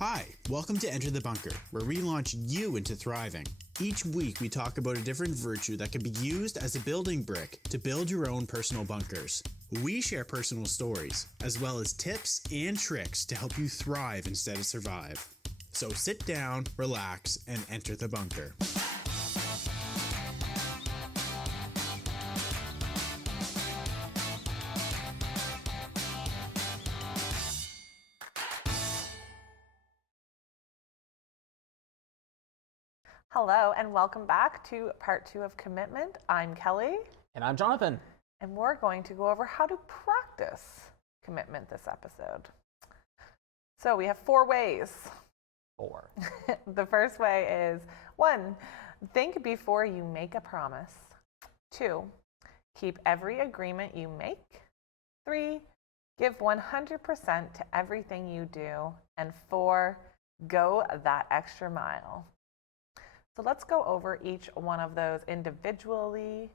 Hi, welcome to Enter the Bunker, where we launch you into thriving. Each week we talk about a different virtue that can be used as a building brick to build your own personal bunkers. We share personal stories, as well as tips and tricks to help you thrive instead of survive. So sit down, relax, and enter the bunker. Hello and welcome back to part 2 of Commitment. I'm Kelly. And I'm Jonathan. And we're going to go over how to practice commitment this episode. So we have 4 ways. 4. The first way is 1, think before you make a promise. 2, keep every agreement you make. 3, give 100% to everything you do. And 4, go that extra mile. So let's go over each one of those individually.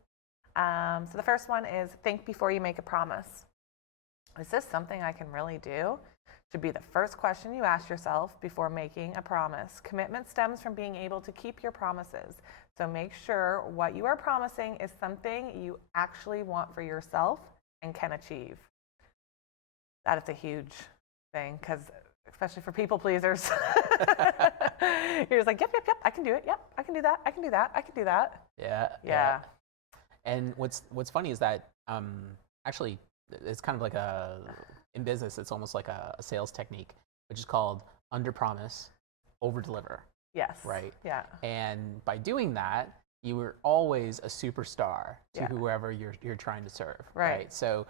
So the first one is think before you make a promise. Is this something I can really do? Should be the first question you ask yourself before making a promise. Commitment stems from being able to keep your promises. So make sure what you are promising is something you actually want for yourself and can achieve. That is a huge thing, because especially for people pleasers. You're just like, yep, I can do it. Yep, I can do that. I can do that. Yeah. And what's funny is that actually it's kind of like in business, it's almost like a sales technique, which is called under promise, over deliver. Yes. Right? Yeah. And by doing that, you were always a superstar to whoever you're trying to serve. Right. So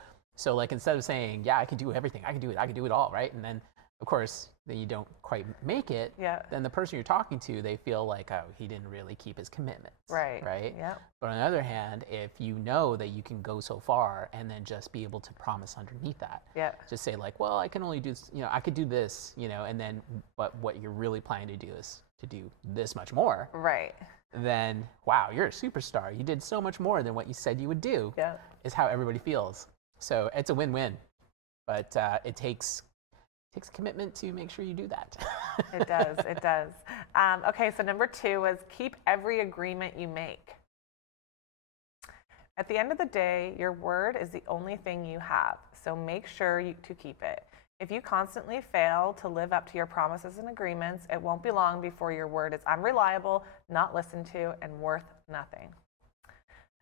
like, instead of saying, yeah, I can do everything, I can do it all, right? And then of course, then you don't quite make it. Yeah. Then the person you're talking to, they feel like, oh, he didn't really keep his commitments. Right. Right. Yeah. But on the other hand, if you know that you can go so far, and then just be able to promise underneath that. Yeah. Just say like, well, I can only do, I could do this, and then, but what you're really planning to do is to do this much more. Right. Then, wow, you're a superstar. You did so much more than what you said you would do. Yeah. Is how everybody feels. So it's a win-win, but it takes commitment to make sure you do that. It does. Okay, so number 2 is keep every agreement you make. At the end of the day, your word is the only thing you have, so make sure to keep it. If you constantly fail to live up to your promises and agreements, it won't be long before your word is unreliable, not listened to, and worth nothing.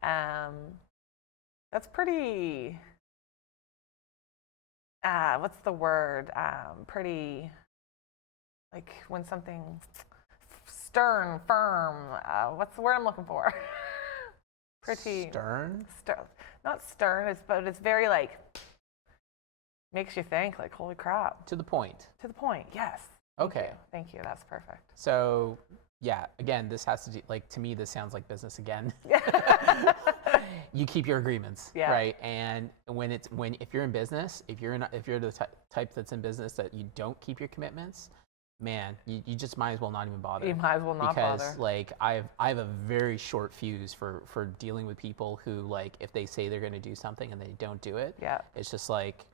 That's pretty... what's the word? Pretty, like when something stern, firm. What's the word I'm looking for? Pretty stern. Not stern. But it's very like makes you think. Like, holy crap. To the point. To the point. Yes. Okay. Thank you. That's perfect. So yeah, again, this has to do, like, to me, this sounds like business again. You keep your agreements, right? And if you're in business, if you're the type that's in business that you don't keep your commitments, man, you just might as well not even bother. You might as well not bother. Because like I have a very short fuse for dealing with people who, like, if they say they're going to do something and they don't do it, it's just like,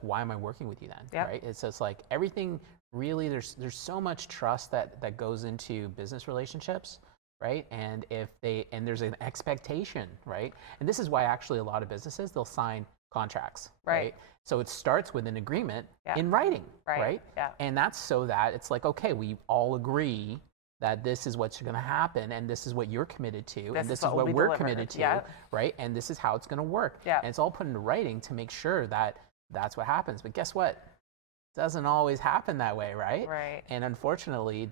why am I working with you then? Right? It's just like everything really, there's so much trust that goes into business relationships. Right? And there's an expectation, right? And this is why actually a lot of businesses, they'll sign contracts, right? So it starts with an agreement in writing, right? Yeah. And that's so that it's like, okay, we all agree that this is what's going to happen, and this is what you're committed to, and this is what we're committed to, right? And this is how it's going to work. Yeah. And it's all put into writing to make sure that that's what happens. But guess what? Doesn't always happen that way, right? Right. And unfortunately,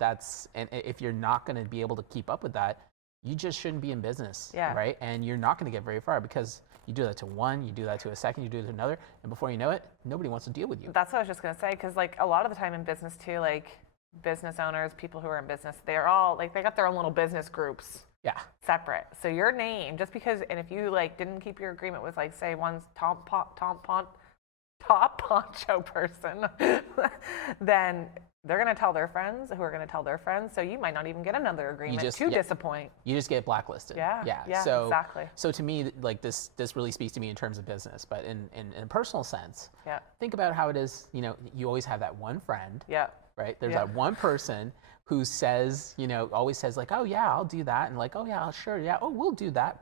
and if you're not going to be able to keep up with that, you just shouldn't be in business, right? And you're not going to get very far, because you do that to one, you do that to a second, you do it to another, and before you know it, nobody wants to deal with you. That's what I was just going to say, because like a lot of the time in business too, like business owners, people who are in business, they're all like, they got their own little business groups. Yeah. Separate. So your name, just because, and if you like didn't keep your agreement with, like, say one's top poncho person, then they're going to tell their friends who are going to tell their friends. So you might not even get another agreement to disappoint. You just get blacklisted. Yeah, so, exactly. So to me, like this really speaks to me in terms of business, but in a personal sense, think about how it is, you always have that one friend, right? There's that one person who says, always says like, oh yeah, I'll do that. And like, oh yeah, sure. Yeah. Oh, we'll do that.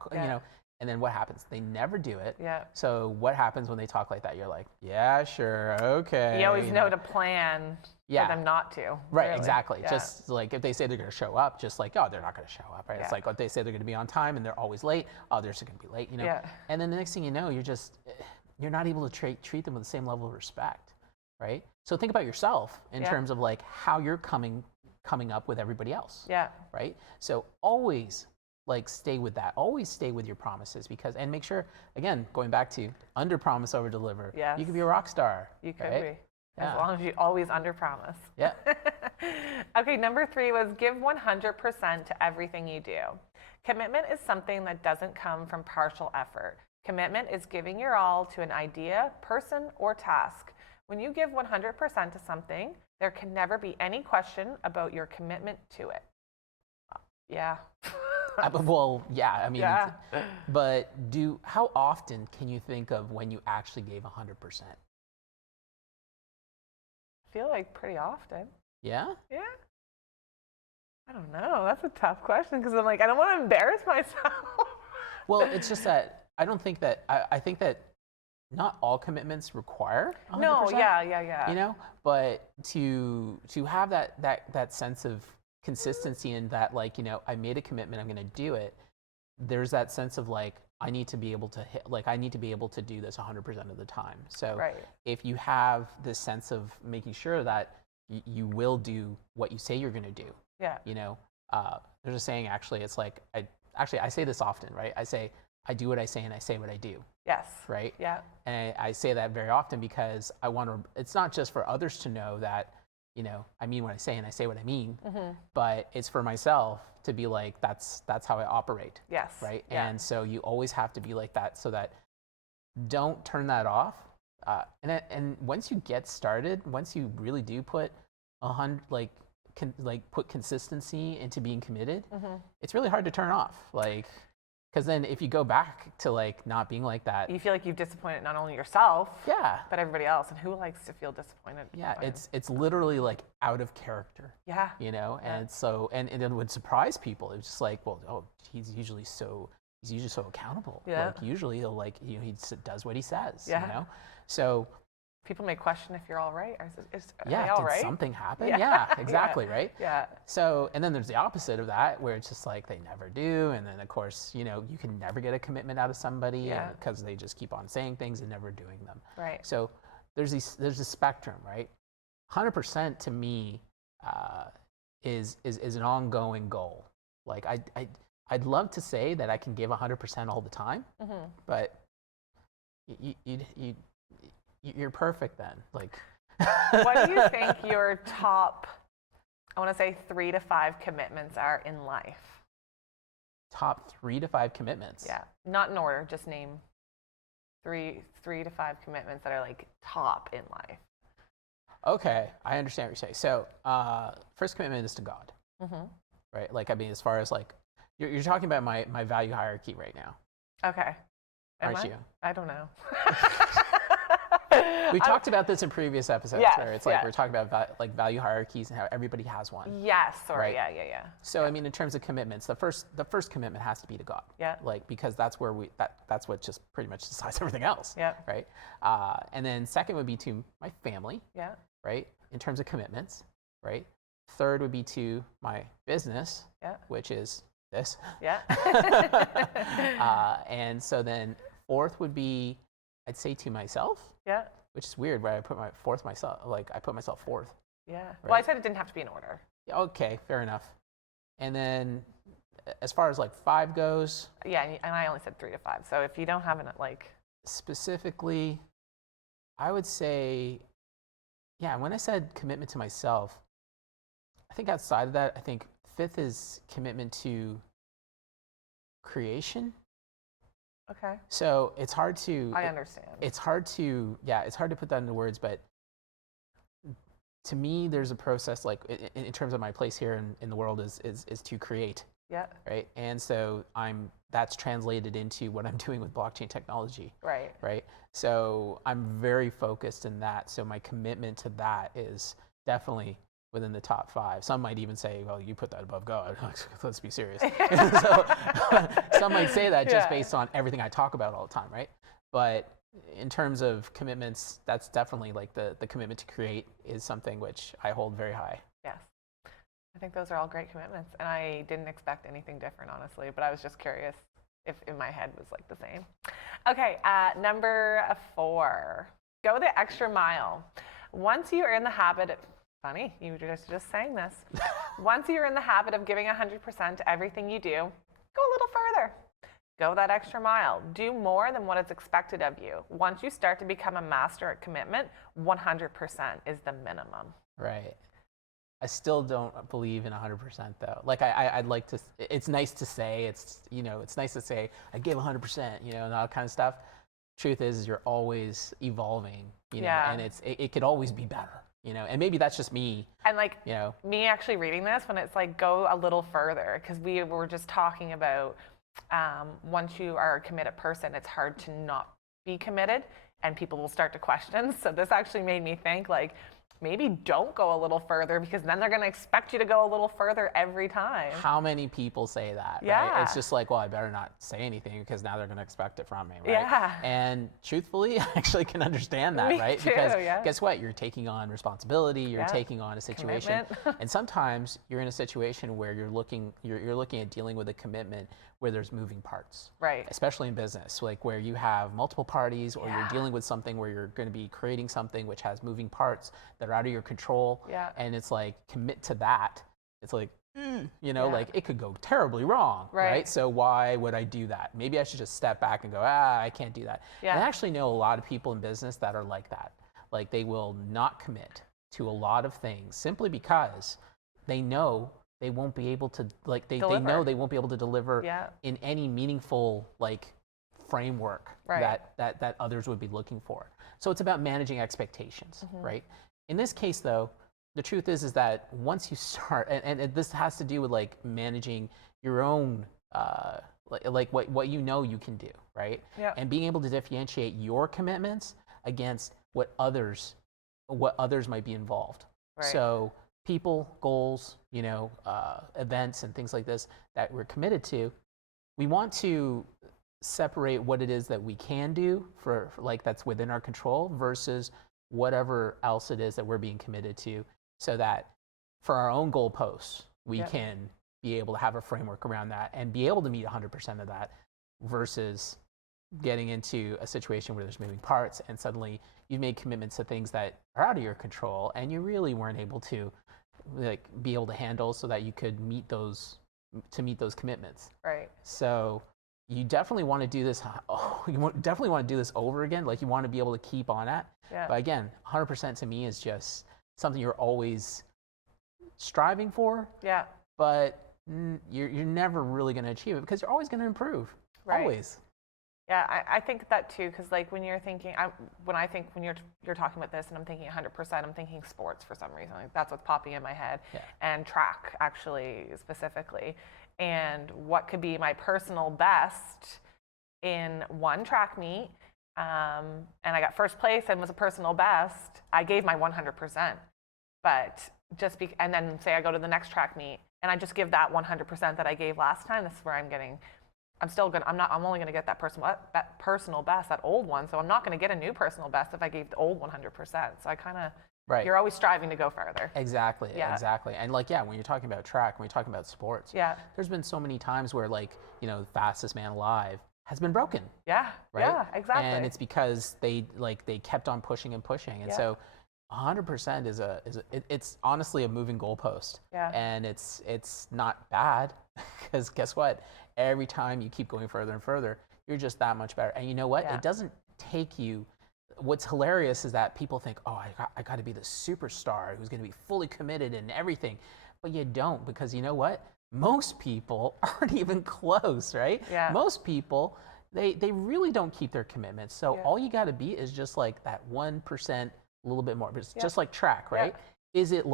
And then what happens? They never do it. Yeah. So what happens when they talk like that? You're like, yeah, sure. Okay. You always know to plan for them not to. Right. Really. Exactly. Yeah. Just like if they say they're going to show up, just like, oh, they're not going to show up. Right. It's like, if they say they're going to be on time and they're always late, oh, they're just going to be late, Yeah. And then the next thing you know, you're not able to treat them with the same level of respect. Right. So think about yourself in terms of like how you're coming up with everybody else. Yeah. Right. So always like stay with that. Always stay with your promises and make sure, again, going back to under promise, over deliver. Yes. You could be a rock star. You could be. As long as you always under promise. Yeah. Okay, number 3 was give 100% to everything you do. Commitment is something that doesn't come from partial effort. Commitment is giving your all to an idea, person, or task. When you give 100% to something, there can never be any question about your commitment to it. Yeah. Well, yeah, I mean, but how often can you think of when you actually gave 100%? I feel like pretty often. Yeah? Yeah. I don't know. That's a tough question because I'm like, I don't want to embarrass myself. Well, it's just that I don't think that, I think that not all commitments require 100%. No, yeah. But to have that sense of consistency in that, like, I made a commitment, I'm going to do it. There's that sense of like, I need to be able to do this 100% of the time. So if you have this sense of making sure that you will do what you say you're going to do. Yeah. There's a saying, actually, it's like, I say this often, right? I say, I do what I say and I say what I do. Yes. Right? Yeah. And I say that very often because it's not just for others to know that, I mean what I say and I say what I mean, but it's for myself to be like, that's how I operate. Yes. Right. Yeah. And so you always have to be like that, so that don't turn that off. And once you get started, once you really do put put consistency into being committed, it's really hard to turn off. Like, because then if you go back to like not being like that, you feel like you've disappointed not only yourself, but everybody else. And who likes to feel disappointed? Yeah, it's literally like out of character. Yeah. And so and it would surprise people. It's just like, well, oh, he's usually so accountable. Yeah. Like usually he'll he does what he says. Yeah. So people may question if you're all right. Are did all right? Something happen? Yeah, exactly, right? Yeah. So, and then there's the opposite of that, where it's just like they never do, and then of course, you can never get a commitment out of somebody because they just keep on saying things and never doing them. Right. So there's a spectrum, right? 100% to me is an ongoing goal. Like I'd love to say that I can give 100% all the time, but you're perfect then. Like, what do you think your top, I want to say 3 to 5 commitments are in life? Top 3 to 5 commitments? Yeah, not in order. Just name 3 to 5 commitments that are like top in life. Okay, I understand what you're saying. So, first commitment is to God, right? Like, I mean, as far as like, you're talking about my value hierarchy right now. Okay. Aren't you? I don't know. We talked about this in previous episodes, where it's like we're talking about like value hierarchies and how everybody has one. Yes, sorry, right? Yeah. So I mean, in terms of commitments, the first commitment has to be to God. Yeah. Like, because that's where that's what just pretty much decides everything else. Yeah. Right. And then second would be to my family. Yeah. Right. In terms of commitments. Right. Third would be to my business. Yeah. Which is this. Yeah. And so then fourth would be, I'd say, to myself. Yeah. Which is weird, where I put myself fourth. Yeah. Right? Well, I said it didn't have to be in order. Okay, fair enough. And then, as far as like 5 goes. Yeah, and I only said 3 to 5. So if you don't have it, like. Specifically, I would say, yeah. When I said commitment to myself, I think outside of that, I think 5th is commitment to creation. Okay. So it's hard to. I understand. It's hard to put that into words, but to me, there's a process, like in terms of my place here in the world is to create. Yeah. Right. And so that's translated into what I'm doing with blockchain technology. Right. Right. So I'm very focused in that. So my commitment to that is definitely within the top 5. Some might even say, well, you put that above God. Let's be serious. So some might say that just based on everything I talk about all the time, right? But in terms of commitments, that's definitely like the commitment to create is something which I hold very high. Yes. I think those are all great commitments. And I didn't expect anything different, honestly, but I was just curious if in my head was like the same. Okay, number 4, go the extra mile. Once you are in the habit of, funny, you were just saying this. Once you're in the habit of giving 100% to everything you do, go a little further. Go that extra mile. Do more than what is expected of you. Once you start to become a master at commitment, 100% is the minimum. Right. I still don't believe in 100% though. Like I'd like to, it's nice to say, it's nice to say, I gave 100%, and all that kind of stuff. Truth is you're always evolving, and it could always be better, and maybe that's just me. And me actually reading this when it's like, go a little further, because we were just talking about once you are a committed person, it's hard to not be committed and people will start to question. So this actually made me think maybe don't go a little further, because then they're going to expect you to go a little further every time. How many people say that, right? It's just like, well, I better not say anything because now they're going to expect it from me, right? Yeah. And truthfully, I actually can understand that, me right? Too, because guess what? You're taking on responsibility, you're taking on a situation. And sometimes you're in a situation where you're looking at dealing with a commitment where there's moving parts. Right. Especially in business, like where you have multiple parties, or you're dealing with something where you're going to be creating something which has moving parts that are out of your control. Yeah. And it's like, commit to that. It's like, like it could go terribly wrong, right? So why would I do that? Maybe I should just step back and go, I can't do that. Yeah. And I actually know a lot of people in business that are like that. Like they will not commit to a lot of things simply because they know they won't be able to, they know they won't be able to deliver in any meaningful framework that others would be looking for. So it's about managing expectations, right? In this case, though, the truth is that once you start, and this has to do with managing your own, what you can do, right? Yeah. And being able to differentiate your commitments against what others might be involved. Right. So people, goals, events and things like this that we're committed to, we want to separate what it is that we can do for that's within our control versus whatever else it is that we're being committed to, so that for our own goalposts, we can be able to have a framework around that and be able to meet 100% of that, versus getting into a situation where there's moving parts and suddenly you've made commitments to things that are out of your control and you really weren't able to be able to handle, so that you could meet those commitments. Right. So you definitely want to do this. You definitely want to do this over again. You want to be able to keep on at. Yeah. But again, 100% to me is just something you're always striving for. Yeah. But you're never really going to achieve it because you're always going to improve. Right. Always. Yeah, I think that too, because when you're thinking, when you're talking about this and I'm thinking 100%, I'm thinking sports for some reason. That's what's popping in my head, and track actually specifically, and what could be my personal best in one track meet, and I got first place and was a personal best. I gave my 100%, but and then say I go to the next track meet and I just give that 100% that I gave last time. This is where I'm only going to get that personal best, that old one. So I'm not going to get a new personal best if I gave the old 100%. So I kind of, you're always striving to go further. Exactly. Exactly. And when you're talking about track, when you're talking about sports, there's been so many times where the fastest man alive has been broken. Yeah. Right? Yeah, exactly. And it's because they kept on pushing and pushing. And so 100% it's honestly a moving goalpost. Yeah. And it's not bad, because guess what? Every time you keep going further and further, you're just that much better. And you know what? It doesn't take you. What's hilarious is that people think, oh, I got to be the superstar who's going to be fully committed and everything. But you don't, because you know what? Most people aren't even close, right? Yeah. Most people, they really don't keep their commitments. So all you got to be is just that 1%, a little bit more. But it's just like track, right? Yeah. Is it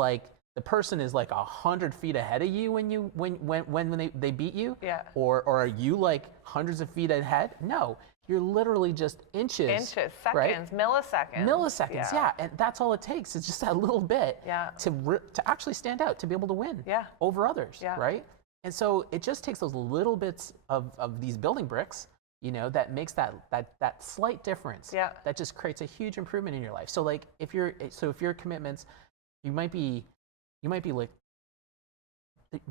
the person is 100 feet ahead of you when they beat you? Yeah. Or are you hundreds of feet ahead? No. you're literally just inches, seconds, right? milliseconds. Yeah. And that's all it takes. It's just that little bit to actually stand out, to be able to win over others, right? And so it just takes those little bits of these building bricks, you know, that makes that slight difference that just creates a huge improvement in your life. So like if your commitments, you might be like,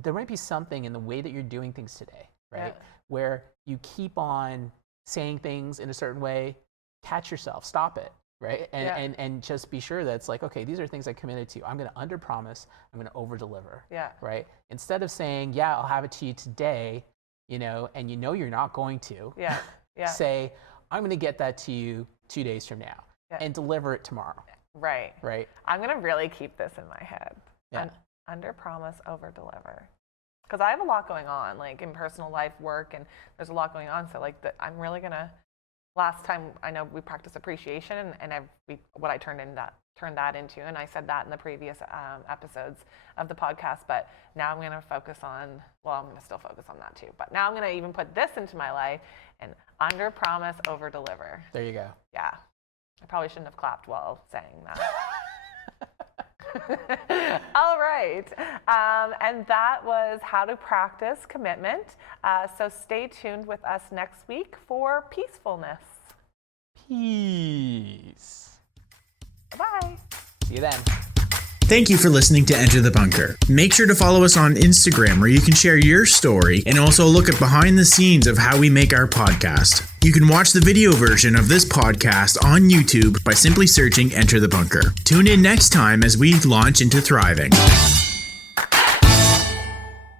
there might be something in the way that you're doing things today, right? Where you keep on saying things in a certain way, catch yourself, stop it, right? And just be sure that it's like, okay, these are things I committed to. I'm going to under promise, I'm going to over deliver, right? Instead of saying, I'll have it to you today, you know, and you know you're not going to, say, I'm going to get that to you 2 days from now and deliver it tomorrow. Right. I'm going to really keep this in my head. Under promise, over deliver. Because I have a lot going on, like in personal life, work, and there's a lot going on. So like I'm really gonna. Last time I know we practiced appreciation, and what I turned that into, and I said that in the previous episodes of the podcast. But now I'm gonna focus on. Well, I'm gonna still focus on that too. But now I'm gonna even put this into my life and under promise, over deliver. There you go. Yeah, I probably shouldn't have clapped while saying that. All right. And that was how to practice commitment. So stay tuned with us next week for peacefulness. Peace. Bye-bye. See you then. Thank you for listening to Enter the Bunker. Make sure to follow us on Instagram where you can share your story and also look at behind the scenes of how we make our podcast. You can watch the video version of this podcast on YouTube by simply searching Enter the Bunker. Tune in next time as we launch into thriving.